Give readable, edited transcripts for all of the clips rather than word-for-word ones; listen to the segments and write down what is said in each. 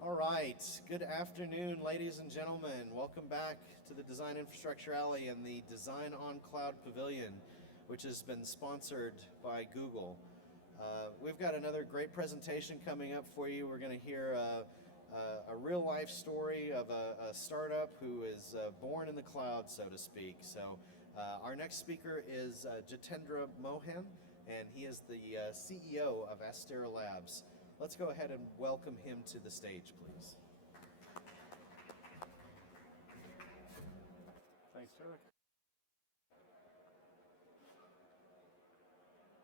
All right, good afternoon, ladies and gentlemen. Welcome back to the Design Infrastructure Alley and the Design on Cloud Pavilion, which has been sponsored by Google. We've got another great presentation coming up for you. We're going to hear a real life story of a startup who is born in the cloud, so to speak. So our next speaker is Jitendra Mohan, and he is the CEO of Astera Labs. Let's go ahead and welcome him to the stage, please. Thanks, Derek.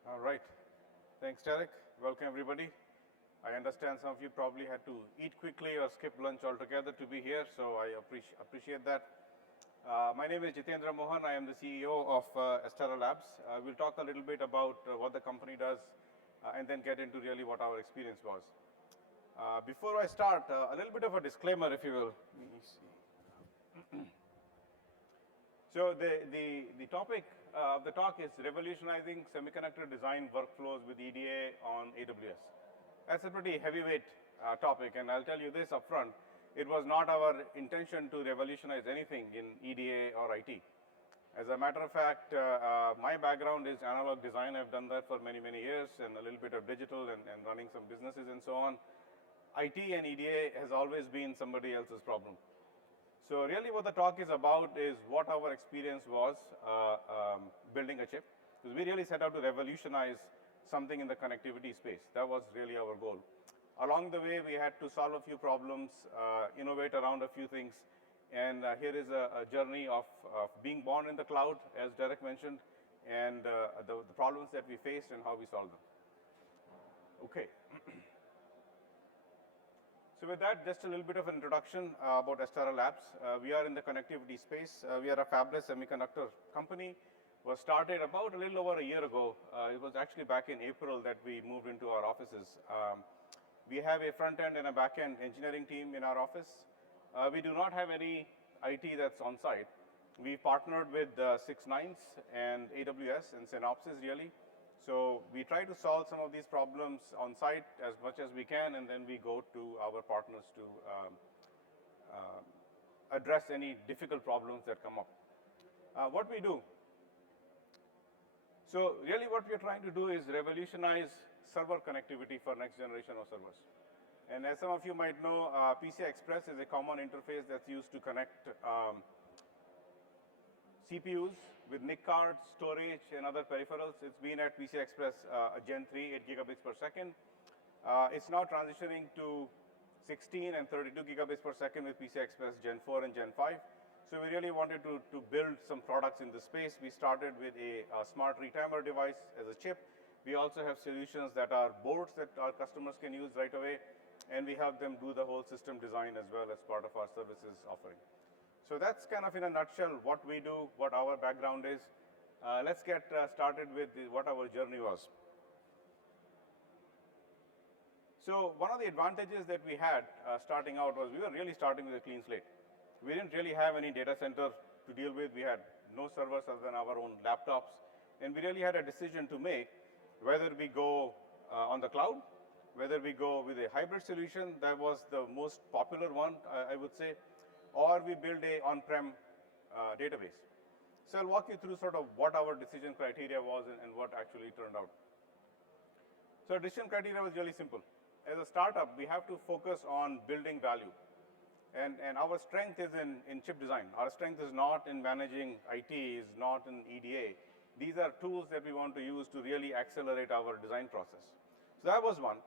All right. Thanks, Derek. Welcome, everybody. I understand some of you probably had to eat quickly or skip lunch altogether to be here, so I appreciate that. My name is Jitendra Mohan. I am the CEO of Astera Labs. We'll talk a little bit about what the company does and then get into really what our experience was. Before I start, a little bit of a disclaimer, if you will. Let me see. So the topic of the talk is revolutionizing semiconductor design workflows with EDA on AWS. That's a pretty heavyweight topic, and I'll tell you this up front. It was not our intention to revolutionize anything in EDA or IT. As a matter of fact, my background is analog design. I've done that for many, many years, and a little bit of digital and running some businesses and so on. IT and EDA has always been somebody else's problem. So really what the talk is about is what our experience was building a chip. Because we really set out to revolutionize something in the connectivity space. That was really our goal. Along the way, we had to solve a few problems, innovate around a few things. And here is a journey of being born in the cloud, as Derek mentioned, and the problems that we faced and how we solved them. Okay. So with that, just a little bit of an introduction about Astera Labs. We are in the connectivity space. We are a fabless semiconductor company. Was started about a little over a year ago. It was actually back in April that we moved into our offices. We have a front-end and a back-end engineering team in our office. We do not have any IT that's on site. We partnered with 6nines and AWS and Synopsys, really. So we try to solve some of these problems on site as much as we can, and then we go to our partners to address any difficult problems that come up. What we do. So really what we're trying to do is revolutionize server connectivity for next generation of servers. And as some of you might know, PCI Express is a common interface that's used to connect CPUs with NIC cards, storage, and other peripherals. It's been at PCI Express Gen 3, 8 gigabits per second. It's now transitioning to 16 and 32 gigabits per second with PCI Express Gen 4 and Gen 5. So we really wanted to build some products in this space. We started with a smart retimer device as a chip. We also have solutions that are boards that our customers can use right away. And we help them do the whole system design as well as part of our services offering. So that's kind of in a nutshell what we do, what our background is. Let's get started with what our journey was. So one of the advantages that we had starting out was we were really starting with a clean slate. We didn't really have any data center to deal with. We had no servers other than our own laptops. And we really had a decision to make whether we go on the cloud, whether we go with a hybrid solution. That was the most popular one, I would say. Or we build a on-prem database. So I'll walk you through sort of what our decision criteria was and what actually turned out. So our decision criteria was really simple. As a startup, we have to focus on building value. And our strength is in chip design. Our strength is not in managing IT, is not in EDA. These are tools that we want to use to really accelerate our design process. So that was one.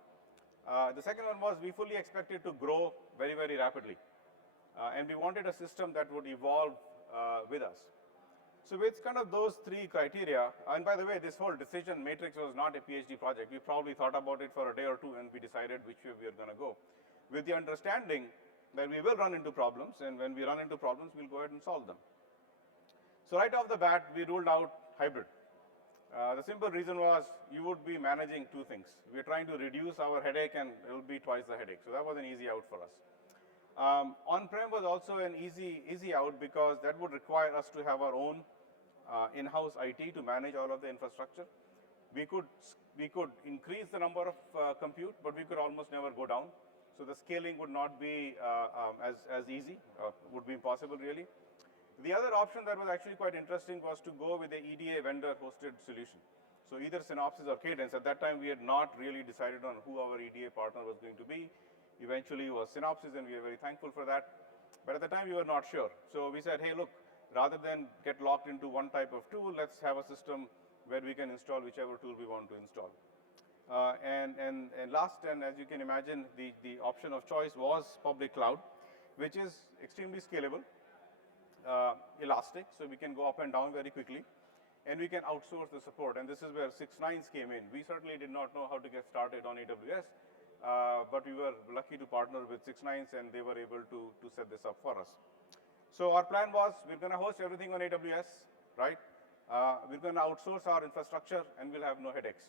The second one was we fully expected to grow very, very rapidly. And we wanted a system that would evolve with us. So with kind of those three criteria, and by the way, this whole decision matrix was not a PhD project. We probably thought about it for a day or two, and we decided which way we are going to go, with the understanding that we will run into problems, and when we run into problems, we'll go ahead and solve them. So right off the bat, we ruled out hybrid. The simple reason was you would be managing two things. We're trying to reduce our headache, and it will be twice the headache. So that was an easy out for us. On-prem was also an easy out because that would require us to have our own in-house IT to manage all of the infrastructure. We could increase the number of compute, but we could almost never go down. So the scaling would not be as easy, would be impossible really. The other option that was actually quite interesting was to go with the EDA vendor-hosted solution. So either Synopsys or Cadence. At that time, we had not really decided on who our EDA partner was going to be. Eventually, it was Synopsys, and we are very thankful for that. But at the time, we were not sure. So we said, hey, look, rather than get locked into one type of tool, let's have a system where we can install whichever tool we want to install. And last, and as you can imagine, the option of choice was public cloud, which is extremely scalable, elastic, so we can go up and down very quickly. And we can outsource the support. And this is where 6nines came in. We certainly did not know how to get started on AWS, but we were lucky to partner with 6nines, and they were able to set this up for us. So our plan was we're going to host everything on AWS, right? We're going to outsource our infrastructure, and we'll have no headaches.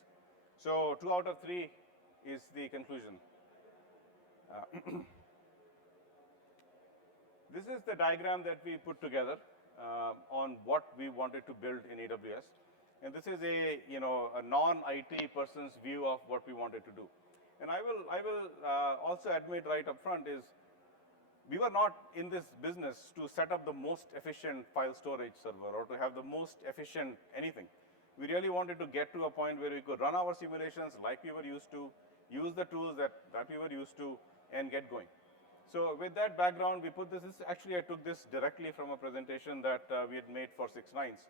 So 2 out of 3 is the conclusion. This is the diagram that we put together on what we wanted to build in AWS. And this is a non-IT person's view of what we wanted to do. And I will also admit right up front is we were not in this business to set up the most efficient file storage server or to have the most efficient anything. We really wanted to get to a point where we could run our simulations like we were used to, use the tools that we were used to, and get going. So with that background, we put this. Actually, I took this directly from a presentation that we had made for 6nines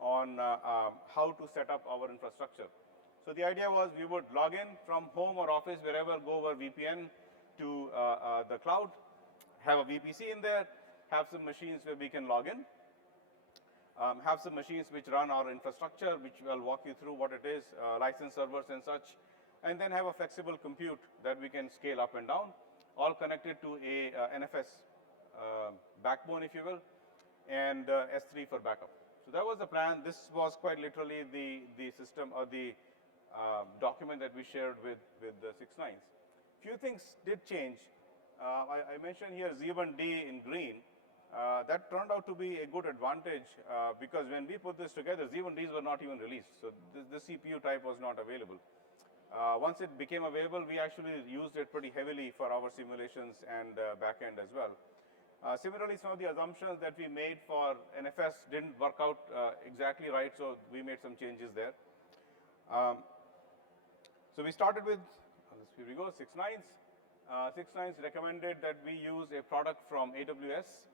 on how to set up our infrastructure. So the idea was we would log in from home or office, wherever, go over VPN to the cloud, have a VPC in there, have some machines where we can log in, have some machines which run our infrastructure, which I'll walk you through what it is, license servers and such, and then have a flexible compute that we can scale up and down, all connected to a NFS backbone, if you will, and S3 for backup. So that was the plan. This was quite literally the system or the document that we shared with the 6nines. Few things did change. I mentioned here Z1D in green. That turned out to be a good advantage because when we put this together, Z1Ds were not even released. So the CPU type was not available. Once it became available, we actually used it pretty heavily for our simulations and backend as well. Similarly, some of the assumptions that we made for NFS didn't work out exactly right, so we made some changes there. So we started with, here we go, 6nines. 6nines recommended that we use a product from AWS,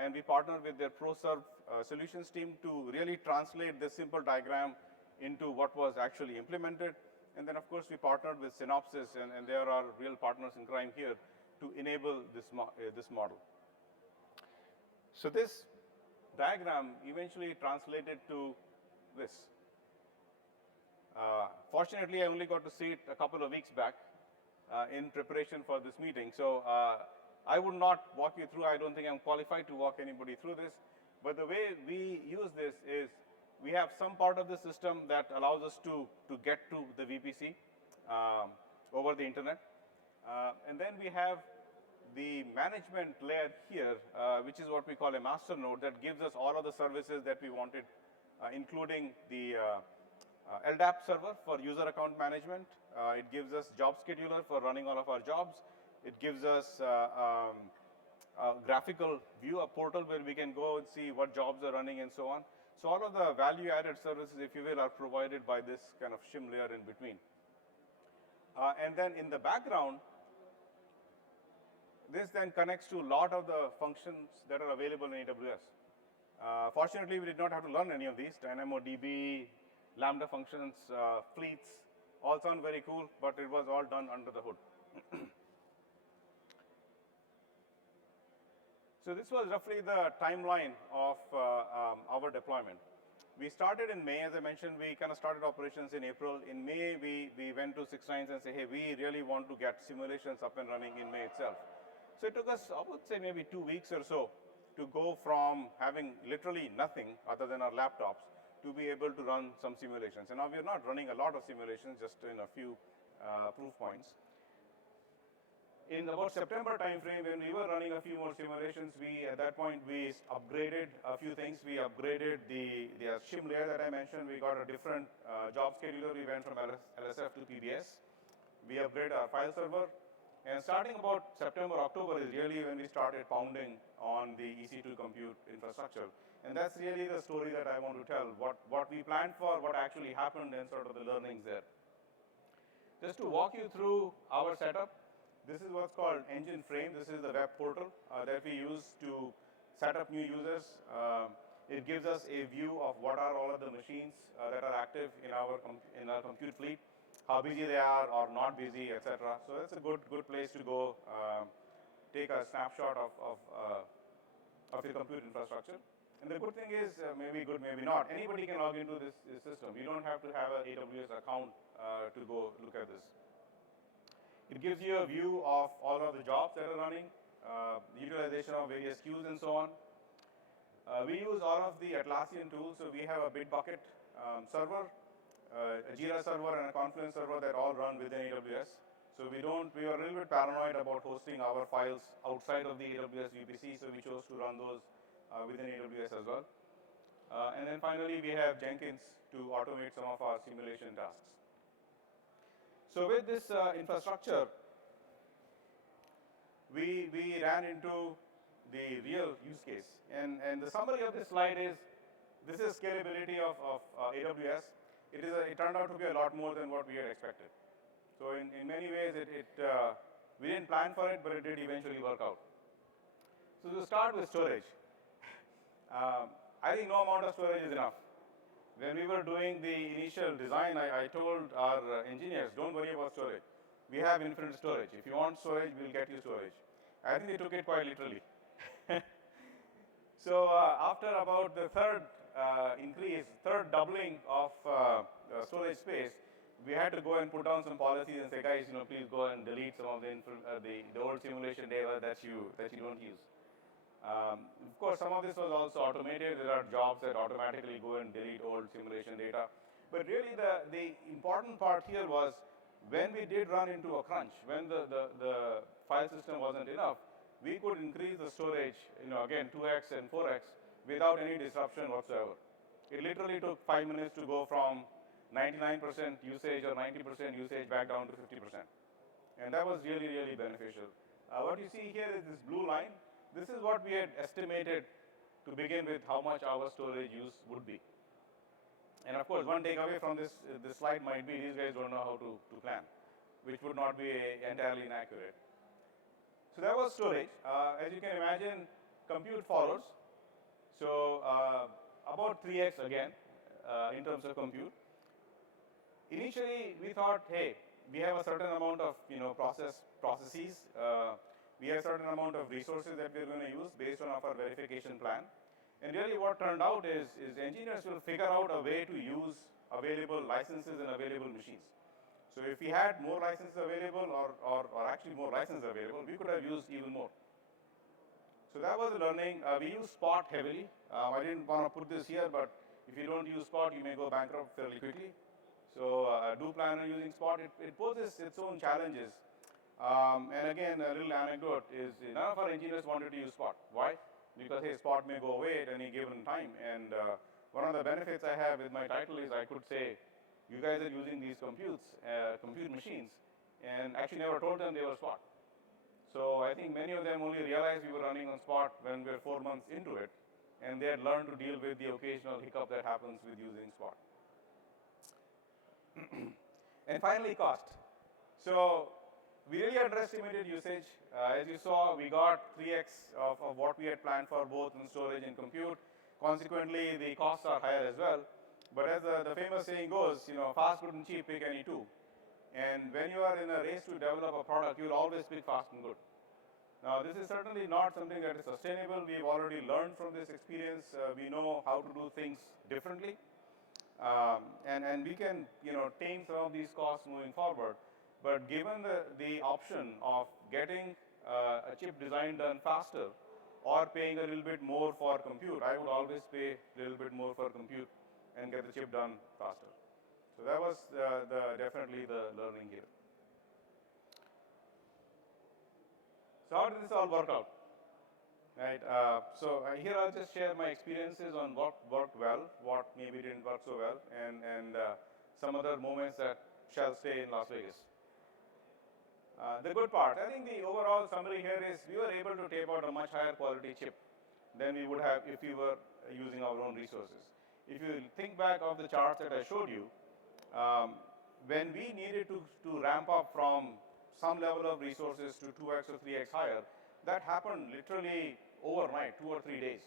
and we partnered with their ProServe solutions team to really translate this simple diagram into what was actually implemented. And then, of course, we partnered with Synopsys, and they are our real partners in crime here, to enable this model. So this diagram eventually translated to this. Fortunately, I only got to see it a couple of weeks back in preparation for this meeting. So I would not walk you through. I don't think I'm qualified to walk anybody through this. But the way we use this is we have some part of the system that allows us to get to the VPC over the internet. And then we have the management layer here, which is what we call a master node that gives us all of the services that we wanted, including the LDAP server for user account management. It gives us job scheduler for running all of our jobs. It gives us a graphical view, a portal where we can go and see what jobs are running and so on. So all of the value-added services, if you will, are provided by this kind of shim layer in between. And then in the background, this then connects to a lot of the functions that are available in AWS. Fortunately, we did not have to learn any of these. DynamoDB, Lambda functions, fleets, all sound very cool, but it was all done under the hood. So this was roughly the timeline of our deployment. We started in May, as I mentioned. We kind of started operations in April. In May, we went to 6nines and said, hey, we really want to get simulations up and running in May itself. So it took us, I would say, maybe 2 weeks or so to go from having literally nothing other than our laptops to be able to run some simulations. And now we're not running a lot of simulations, just in a few proof points. In about September timeframe, when we were running a few more simulations, at that point, we upgraded a few things. We upgraded the shim layer that I mentioned. We got a different job scheduler. We went from LSF to PBS. We upgraded our file server. And starting about September, October is really when we started pounding on the EC2 compute infrastructure. And that's really the story that I want to tell, what we planned for, what actually happened, and sort of the learnings there. Just to walk you through our setup, this is what's called Engine Frame. This is the web portal that we use to set up new users. It gives us a view of what are all of the machines that are active in our compute fleet, how busy they are or not busy, etc. So that's a good place to go take a snapshot of the compute infrastructure. And the good thing is, maybe good, maybe not, anybody can log into this system. You don't have to have an AWS account to go look at this. It gives you a view of all of the jobs that are running, utilization of various queues and so on. We use all of the Atlassian tools, so we have a Bitbucket server, a Jira server, and a Confluence server that all run within AWS. So we are a little bit paranoid about hosting our files outside of the AWS VPC, so we chose to run those within AWS as well. And then finally, we have Jenkins to automate some of our simulation tasks. So with this infrastructure, we ran into the real use case. And the summary of this slide is, this is scalability of AWS. It turned out to be a lot more than what we had expected. So in many ways, we didn't plan for it, but it did eventually work out. So to start with storage, I think no amount of storage is enough. When we were doing the initial design, I told our engineers, don't worry about storage. We have infinite storage. If you want storage, we'll get you storage. I think they took it quite literally. So after about the third doubling of storage space, we had to go and put down some policies and say, guys, please go and delete some of the old simulation data that you don't use. Of course, some of this was also automated. There are jobs that automatically go and delete old simulation data. But really, the important part here was when we did run into a crunch, when the file system wasn't enough, we could increase the storage, again, 2x and 4x without any disruption whatsoever. It literally took 5 minutes to go from 99% usage or 90% usage back down to 50%. And that was really, really beneficial. What you see here is this blue line. This is what we had estimated to begin with how much our storage use would be. And of course, one takeaway from this slide might be these guys don't know how to plan, which would not be entirely inaccurate. So that was storage. As you can imagine, compute follows. So about 3x again in terms of compute. Initially, we thought, hey, we have a certain amount of processes. We have a certain amount of resources that we're going to use based on our verification plan. And really what turned out is engineers will figure out a way to use available licenses and available machines. So if we had more licenses available or actually more licenses available, we could have used even more. So that was a learning. We use Spot heavily. I didn't want to put this here, but if you don't use Spot, you may go bankrupt fairly quickly. So do plan on using Spot. It poses its own challenges. And again, a little anecdote is none of our engineers wanted to use Spot. Why? Because, hey, Spot may go away at any given time. And one of the benefits I have with my title is I could say, you guys are using these compute machines, and actually never told them they were Spot. So I think many of them only realized we were running on Spot when we were 4 months into it, and they had learned to deal with the occasional hiccup that happens with using Spot. And finally, cost. So we really underestimated usage. As you saw, we got 3x of what we had planned for both in storage and compute. Consequently, the costs are higher as well. But as the famous saying goes, fast, good, and cheap, pick any two. And when you are in a race to develop a product, you'll always pick fast and good. Now, this is certainly not something that is sustainable. We've already learned from this experience. We know how to do things differently. And we can, tame some of these costs moving forward. But given the option of getting a chip design done faster or paying a little bit more for compute, I would always pay a little bit more for compute and get the chip done faster. So that was definitely the learning here. So how did this all work out? Right. So here I'll just share my experiences on what worked well, what maybe didn't work so well, and some other moments that shall stay in Las Vegas. The good part, I think the overall summary here is we were able to tape out a much higher quality chip than we would have if we were using our own resources. If you think back of the charts that I showed you, when we needed to ramp up from some level of resources to 2x or 3x higher, that happened literally overnight, 2 or 3 days.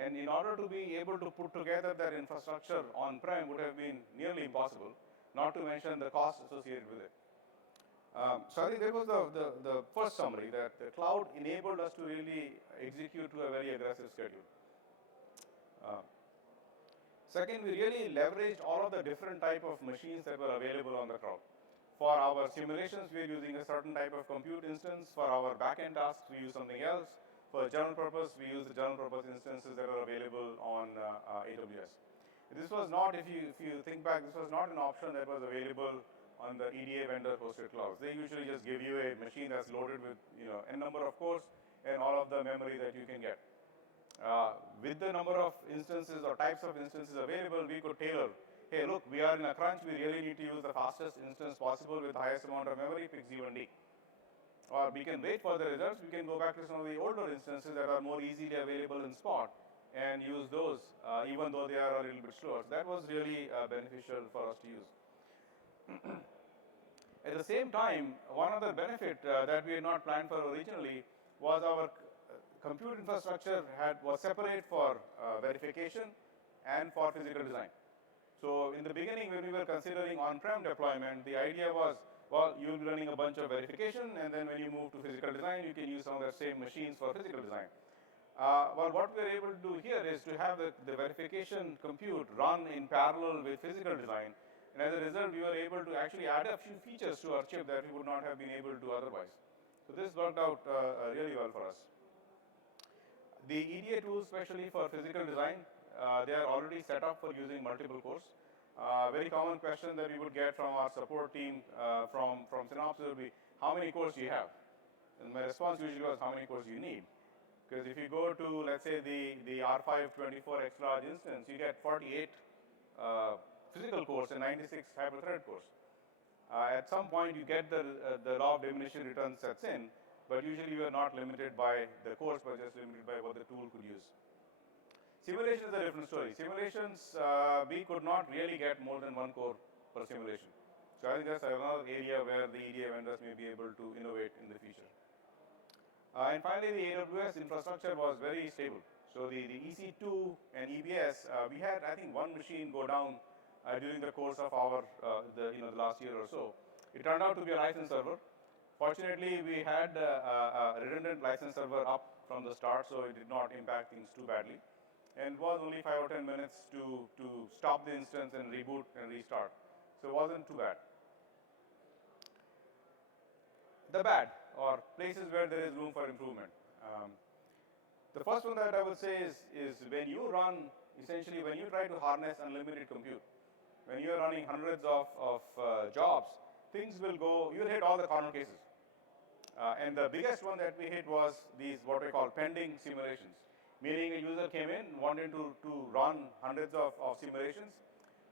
And in order to be able to put together that infrastructure on-prem would have been nearly impossible, not to mention the cost associated with it. So I think that was the first summary, that the cloud enabled us to really execute to a very aggressive schedule. Second, we really leveraged all of the different type of machines that were available on the cloud. For our simulations, we are using a certain type of compute instance. For our backend tasks, we use something else. For general purpose, we use the general purpose instances that are available on AWS. This was not, if you think back, this was not an option that was available on the EDA vendor hosted clouds. They usually just give you a machine that's loaded with n number of cores and all of the memory that you can get. With the number of instances or types of instances available, we could tailor. Hey, look, we are in a crunch. We really need to use the fastest instance possible with the highest amount of memory. Pick Z1D. Or we can wait for the results. We can go back to some of the older instances that are more easily available in Spot and use those, even though they are a little bit slower. So that was really beneficial for us to use. At the same time, one other benefit that we had not planned for originally was our compute infrastructure was separate for verification and for physical design. So in the beginning, when we were considering on-prem deployment, the idea was, well, you'll be running a bunch of verification, and then when you move to physical design, you can use some of the same machines for physical design. Well, what we're able to do here is to have the verification compute run in parallel with physical design. And as a result, we were able to actually add a few features to our chip that we would not have been able to do otherwise. So this worked out really well for us. The EDA tools, especially for physical design, they are already set up for using multiple cores. Very common question that we would get from our support team from Synopsys would be, how many cores do you have? And my response usually was, how many cores do you need? Because if you go to, let's say, the R5 24X large instance, you get 48 physical cores and 96 hyper-thread cores. At some point, you get the law of diminishing returns sets in, but usually you are not limited by the cores, but just limited by what the tool could use. Simulation is a different story. Simulations, we could not really get more than one core per simulation. So I think that's another area where the EDA vendors may be able to innovate in the future. And finally, the AWS infrastructure was very stable. So the EC2 and EBS, we had, I think, one machine go down during the course of our the last year or so. It turned out to be a license server. Fortunately, we had a redundant license server up from the start, so it did not impact things too badly. And it was only 5 or 10 minutes to stop the instance and reboot and restart. So it wasn't too bad. The bad, or places where there is room for improvement. The first one that I would say is when you run, essentially when you try to harness unlimited compute, when you're running hundreds of jobs, things will go, you'll hit all the corner cases. And the biggest one that we hit was these what we call pending simulations. Meaning a user came in, wanted to run hundreds of simulations.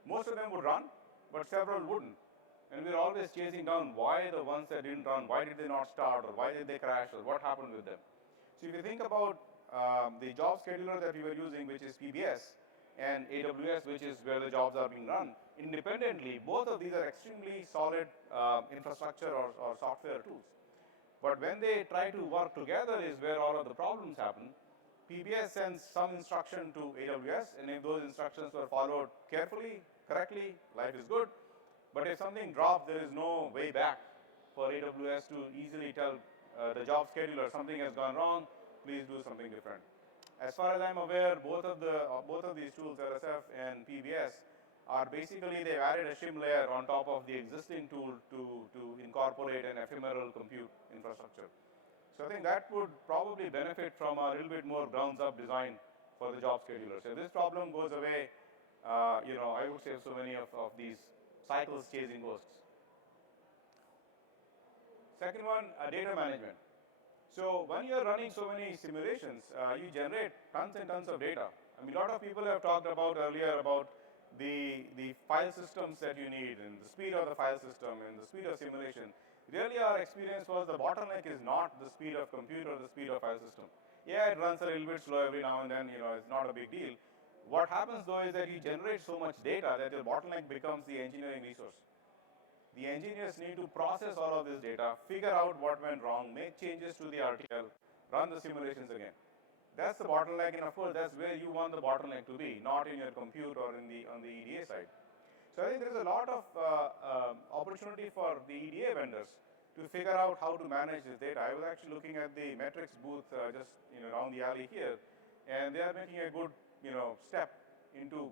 Most of them would run, but several wouldn't. And we're always chasing down why the ones that didn't run, why did they not start, or why did they crash, or what happened with them. So if you think about the job scheduler that we were using, which is PBS, and AWS, which is where the jobs are being run, independently, both of these are extremely solid infrastructure or software tools. But when they try to work together is where all of the problems happen. PBS sends some instruction to AWS, and if those instructions were followed carefully, correctly, life is good. But if something drops, there is no way back for AWS to easily tell the job scheduler something has gone wrong, please do something different. As far as I'm aware, both of these tools, LSF and PBS, are basically they've added a shim layer on top of the existing tool to incorporate an ephemeral compute infrastructure. So I think that would probably benefit from a little bit more grounds-up design for the job scheduler. So this problem goes away, I would save so many of these cycles chasing ghosts. Second one, data management. So when you're running so many simulations, you generate tons and tons of data. I mean, a lot of people have talked about earlier about the file systems that you need and the speed of the file system and the speed of simulation. Really, our experience was the bottleneck is not the speed of compute or the speed of file system. Yeah, it runs a little bit slow every now and then, it's not a big deal. What happens though is that you generate so much data that the bottleneck becomes the engineering resource. The engineers need to process all of this data, figure out what went wrong, make changes to the RTL, run the simulations again. That's the bottleneck, and of course, that's where you want the bottleneck to be, not in your compute or on the EDA side. So I think there's a lot of opportunity for the EDA vendors to figure out how to manage this data. I was actually looking at the metrics booth just around the alley here, and they are making a good step into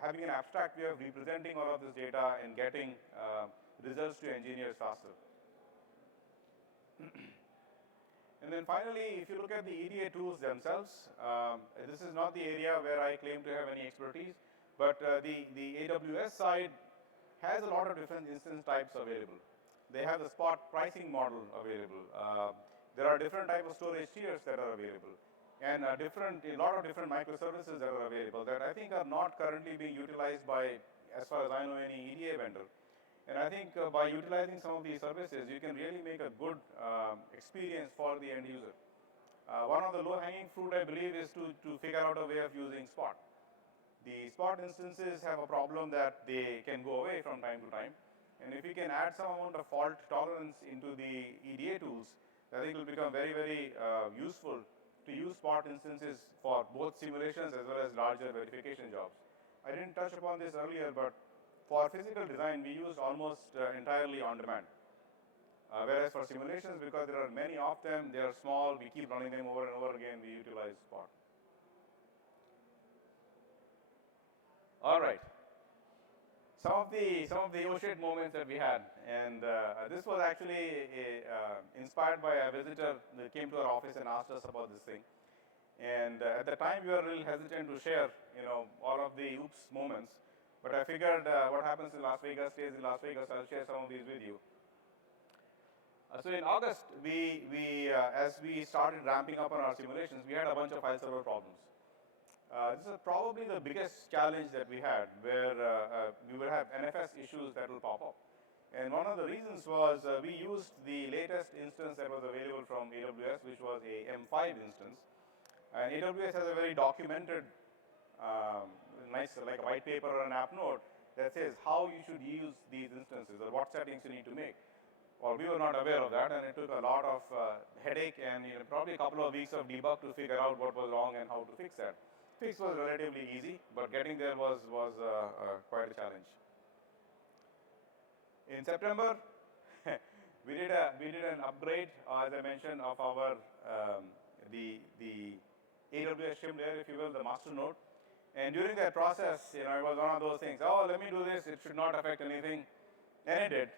having an abstract way of representing all of this data and getting results to engineers faster. And then finally, if you look at the EDA tools themselves, this is not the area where I claim to have any expertise, but the AWS side has a lot of different instance types available. They have the spot pricing model available. There are different types of storage tiers that are available, and a lot of different microservices that are available that I think are not currently being utilized by, as far as I know, any EDA vendor. And I think by utilizing some of these services, you can really make a good experience for the end user. One of the low-hanging fruit, I believe, is to figure out a way of using Spot. The Spot instances have a problem that they can go away from time to time. And if you can add some amount of fault tolerance into the EDA tools, I think it will become very, very useful to use Spot instances for both simulations as well as larger verification jobs. I didn't touch upon this earlier, but for physical design, we use almost entirely on demand. Whereas for simulations, because there are many of them, they are small, we keep running them over and over again, we utilize Spot. All right. Some of the oh shit moments that we had, and this was actually inspired by a visitor that came to our office and asked us about this thing. And at the time, we were a little hesitant to share, all of the oops moments. But I figured what happens in Las Vegas stays in Las Vegas. I'll share some of these with you. So in August, as we started ramping up on our simulations, we had a bunch of file server problems. This is probably the biggest challenge that we had, where we would have NFS issues that will pop up. And one of the reasons was we used the latest instance that was available from AWS, which was a M5 instance. And AWS has a very documented, nice like a white paper or an app note that says how you should use these instances or what settings you need to make. Well, we were not aware of that, and it took a lot of headache and probably a couple of weeks of debug to figure out what was wrong and how to fix that. Fix was relatively easy, but getting there was quite a challenge. In September, we did an upgrade, as I mentioned, of our the AWS shim layer, if you will, the master node. And during that process, it was one of those things. Oh, let me do this. It should not affect anything, and it did.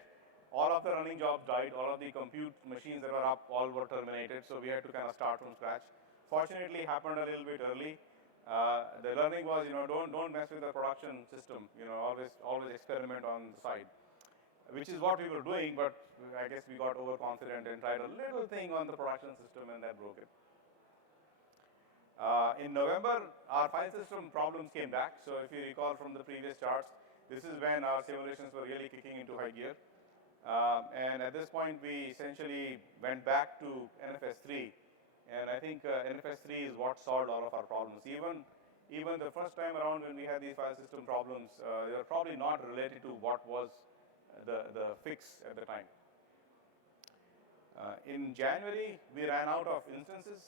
All of the running jobs died. All of the compute machines that were up, all were terminated. So we had to kind of start from scratch. Fortunately, it happened a little bit early. The learning was, don't mess with the production system. Always experiment on the side, which is what we were doing. But I guess we got overconfident and tried a little thing on the production system, and that broke it. In November, our file system problems came back. So if you recall from the previous charts, this is when our simulations were really kicking into high gear. And at this point, we essentially went back to NFS3. And I think NFS3 is what solved all of our problems. Even the first time around when we had these file system problems, they were probably not related to what was the fix at the time. In January, we ran out of instances,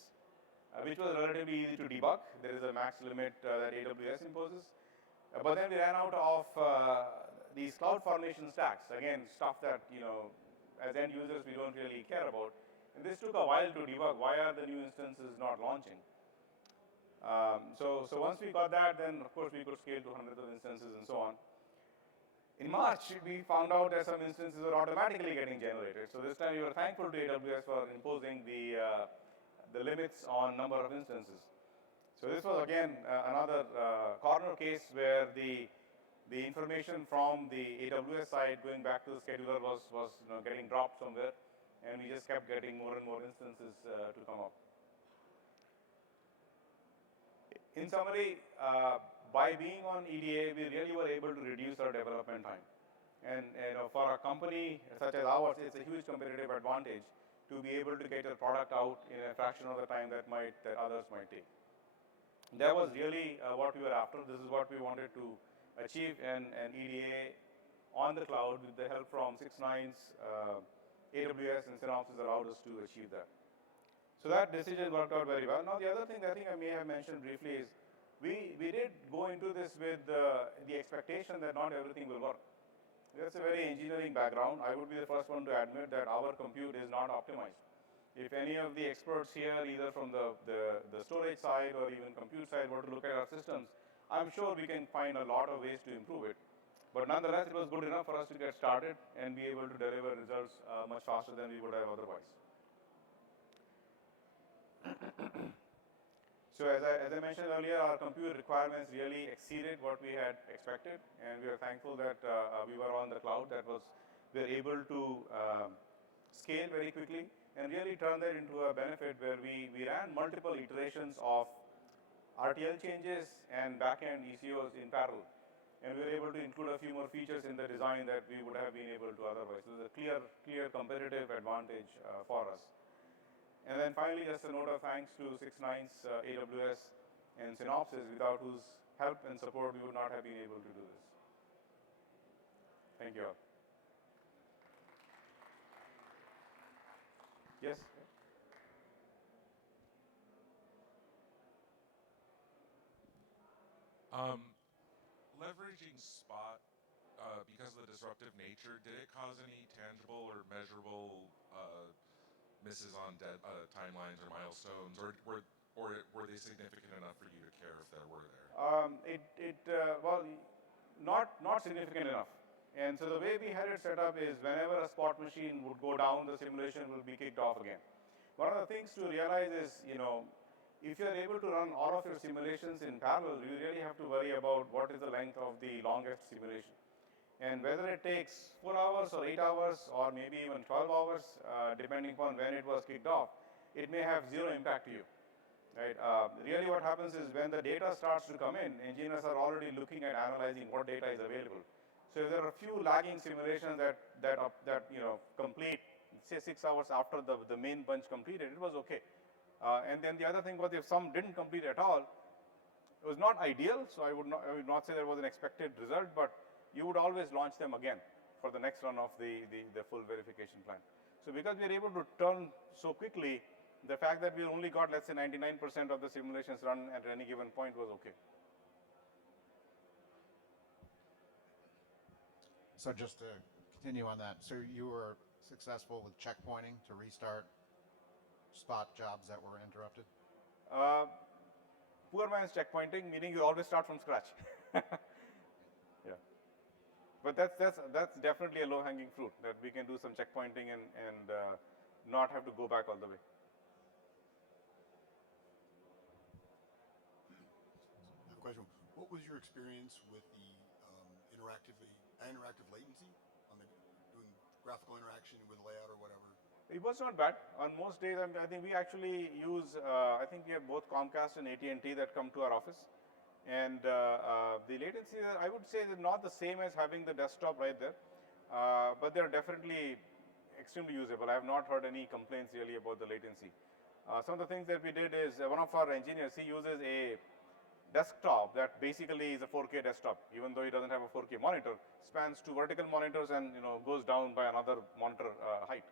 which was relatively easy to debug. There is a max limit that AWS imposes. But then we ran out of these cloud formation stacks. Again, stuff that, as end users, we don't really care about. And this took a while to debug. Why are the new instances not launching? So once we got that, then of course we could scale to hundreds of instances and so on. In March, we found out that some instances were automatically getting generated. So this time we were thankful to AWS for imposing the limits on number of instances. So this was again another corner case where the information from the AWS side going back to the scheduler was getting dropped somewhere, and we just kept getting more and more instances to come up. In summary, by being on EDA, we really were able to reduce our development time. And for a company such as ours, it's a huge competitive advantage to be able to get your product out in a fraction of the time that others might take. That was really what we were after. This is what we wanted to achieve, and EDA on the cloud with the help from 6nines, AWS, and Synopsys allowed us to achieve that. So that decision worked out very well. Now, the other thing I think I may have mentioned briefly is we did go into this with the expectation that not everything will work. That's a very engineering background. I would be the first one to admit that our compute is not optimized. If any of the experts here, either from the storage side or even compute side, were to look at our systems, I'm sure we can find a lot of ways to improve it. But nonetheless, it was good enough for us to get started and be able to deliver results much faster than we would have otherwise. So as I mentioned earlier, our compute requirements really exceeded what we had expected, and we are thankful that we were on the cloud. We were able to scale very quickly and really turn that into a benefit where we ran multiple iterations of RTL changes and back-end ECOs in parallel. And we were able to include a few more features in the design that we would have been able to otherwise. So there's a clear competitive advantage for us. And then finally, just a note of thanks to 6nines, AWS, and Synopsys, without whose help and support we would not have been able to do this. Thank you all. Yes? Leveraging Spot, because of the disruptive nature, did it cause any tangible or measurable misses on timelines or milestones, or were they significant enough for you to care if there were there? Well, not significant enough. And so the way we had it set up is whenever a Spot machine would go down, the simulation will be kicked off again. One of the things to realize is, if you're able to run all of your simulations in parallel, you really have to worry about what is the length of the longest simulation. And whether it takes 4 hours or 8 hours or maybe even 12 hours, depending upon when it was kicked off, it may have zero impact to you. Right? Really what happens is when the data starts to come in, engineers are already looking at analyzing what data is available. So if there are a few lagging simulations that complete, say 6 hours after the main bunch completed, it was okay. And then the other thing was if some didn't complete at all, it was not ideal, so I would not say there was an expected result, but you would always launch them again for the next run of the full verification plan. So because we were able to turn so quickly, the fact that we only got, let's say, 99% of the simulations run at any given point was okay. So just to continue on that, so you were successful with checkpointing to restart Spot jobs that were interrupted? Poor man's checkpointing, meaning you always start from scratch. Yeah. But that's definitely a low-hanging fruit, that we can do some checkpointing and not have to go back all the way. Question. What was your experience with the interactive latency on doing graphical interaction with layout or whatever? It was not bad. On most days, I think we actually use, I think we have both Comcast and AT&T that come to our office. And the latency, I would say, is not the same as having the desktop right there. But they're definitely extremely usable. I have not heard any complaints really about the latency. Some of the things that we did is one of our engineers, he uses a desktop that basically is a 4K desktop, even though it doesn't have a 4K monitor, spans 2 vertical monitors and goes down by another monitor height.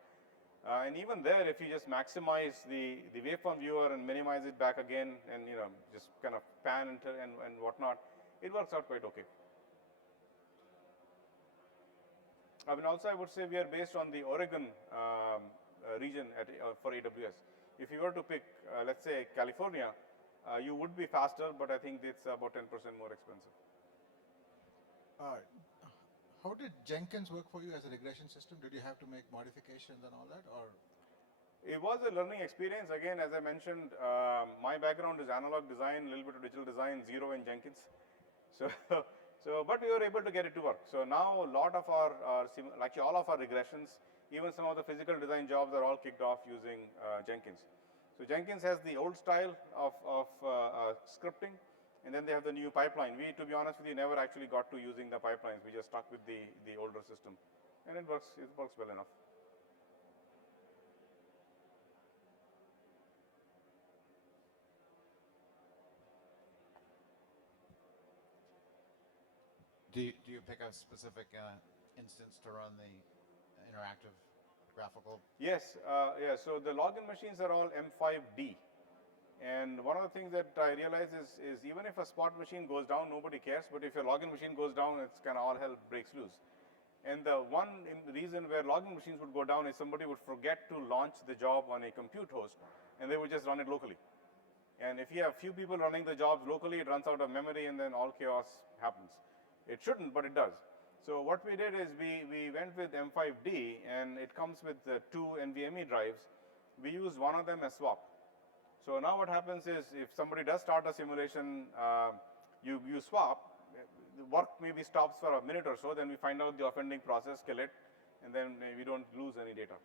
And even there, if you just maximize the waveform viewer and minimize it back again and just kind of pan and whatnot, it works out quite okay. I mean, also I would say we are based on the Oregon region for AWS. If you were to pick, let's say, California, you would be faster, but I think it's about 10% more expensive. How did Jenkins work for you as a regression system? Did you have to make modifications and all that, or? It was a learning experience. Again, as I mentioned, my background is analog design, a little bit of digital design, zero in Jenkins. But we were able to get it to work. So now a lot of actually all of our regressions, even some of the physical design jobs are all kicked off using Jenkins. So Jenkins has the old style of scripting, And then they have the new pipeline. We, to be honest with you, never actually got to using the pipelines. We just stuck with the older system. And it works well enough. Do you pick a specific instance to run the interactive graphical? Yes, yeah. So the login machines are all M5D. And one of the things that I realize is even if a spot machine goes down, nobody cares. But if your login machine goes down, it's kind of all hell breaks loose. And the one reason where login machines would go down is somebody would forget to launch the job on a compute host, and they would just run it locally. And if you have few people running the jobs locally, it runs out of memory, and then all chaos happens. It shouldn't, but it does. So what we did is we went with M5D, and it comes with 2 NVMe drives. We used one of them as swap. So now what happens is if somebody does start a simulation, you swap, the work maybe stops for a minute or so, then we find out the offending process, kill it, and then we don't lose any data.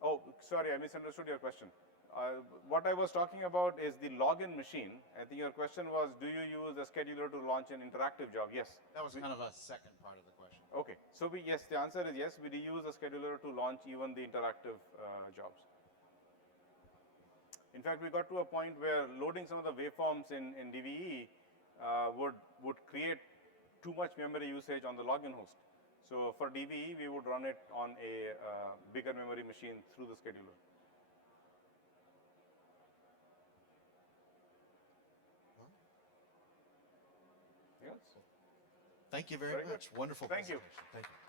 Oh, sorry, I misunderstood your question. What I was talking about is the login machine. I think your question was, do you use a scheduler to launch an interactive job? Yes. That was kind of a second part of the question. Okay, so yes, the answer is yes, we use a scheduler to launch even the interactive jobs. In fact, we got to a point where loading some of the waveforms in DVE would create too much memory usage on the login host. So for DVE, we would run it on a bigger memory machine through the scheduler. Thank you very Very good. much. Wonderful Thank you. presentation. Thank you.